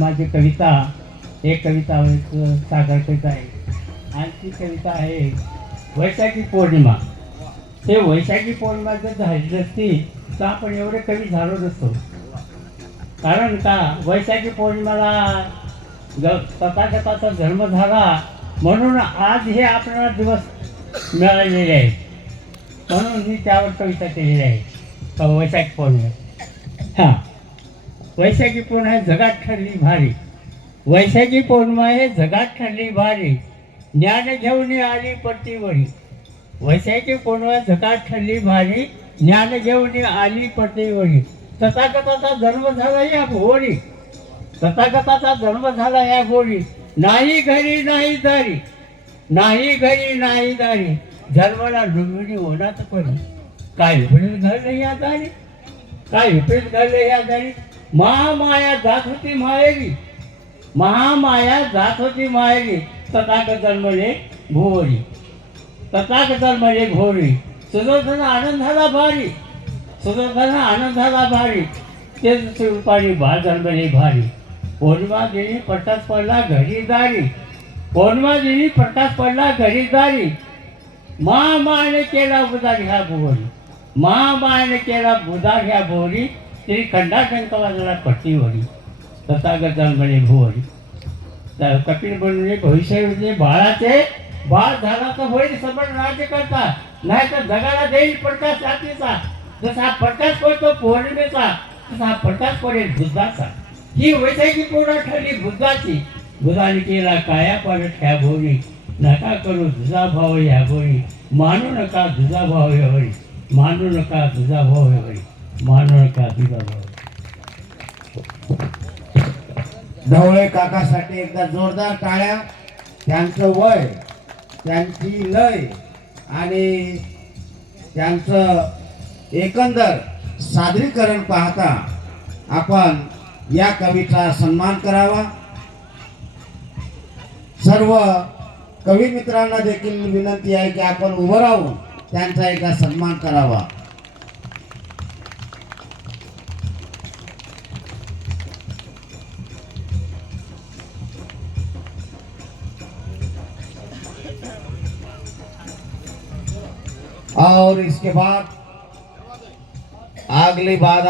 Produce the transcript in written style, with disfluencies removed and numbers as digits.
माझी कविता एक कविता सागर कविता आहे. आणखी कविता आहे वैशाखी पौर्णिमा. ते वैशाखी पौर्णिमा जर झाली नसती तर आपण एवढे कवी झालो नसतो. कारण का वैशाखी पौर्णिमाला तथागताचा जन्म झाला म्हणून आज हे आपल्याला दिवस मिळालेले आहेत. म्हणून मी त्यावर कविता केलेली आहे. वैशाखी पौर्णिमा. हां, वैशाखी पौर्णिमा आहे जगात ठरली भारी. वैशाखी पौर्णिमा आहे जगात ठरली भारी. ज्ञान घेऊन आली पडतीवरी. वैशाखी पौर्णिमा जगात ठरली भारी. ज्ञान घेऊन आली पडतीवरी. तथागताचा जन्म झाला या भोरी. तथागताचा जन्म झाला या भोरी. नाही घरी नाही दारी. नाही घरी नाही दारी. जन्माला डुंबिणी ओढात पडी. काय विपरीत घडलं या दारी. काय विपरीत घडलं या दारी. महामाया जात होती माहेरी. महामाया जात होती माहेरी. तथागत जन्मले भोरी. तथागत जन्मले भोरी. सुदर्शन आनंद झाला भारी. सुदर्शन आनंद झाला भारी. तेच स्वरूपाने बाळ जन्मले भारी. पौर्णिमा दिनी प्रकाश पडला घरी दारी. पौर्णिमा दिनी प्रकाश पडला घरी दारी. महामायाने केला बुधार ह्या भोरी. महामायाने केला बुधार ह्या भोरी. तरी खंडाटंक वाजला पट्टीवरी. तथागत जन्मले भोरी. कपिल म्हणून भविष्य बाळाचे बाळ झाला तर होईल सबळ राज्य करता. नाही तर जगाला देईल प्रकाश रात्रीचा. जसा प्रकाश पडतो पौर्णिमेचा तसा प्रकाश पडेल बुद्धाचा. ही वैशाखी पौर्णिमा ठरली बुद्धाची. बुधाने केला काया पालट ह्या भोरी. नका करू तुझा भाव ह्या भोरी. मानू नका तुझा भाव ह्या भोरी. मानू नका तुझा भाव ह्या भोरी. मानू नका तुझा भाव. ढवळे काकासाठी एकदा जोरदार टाळ्या. त्यांचं वय, त्यांची लय आणि त्यांचं एकंदर सादरीकरण पाहता आपण या कवीचा सन्मान करावा. सर्व कवी मित्रांना देखील विनंती आहे की आपण उभं राहून त्यांचा एकदा सन्मान करावा. और इसके बाद अगली बात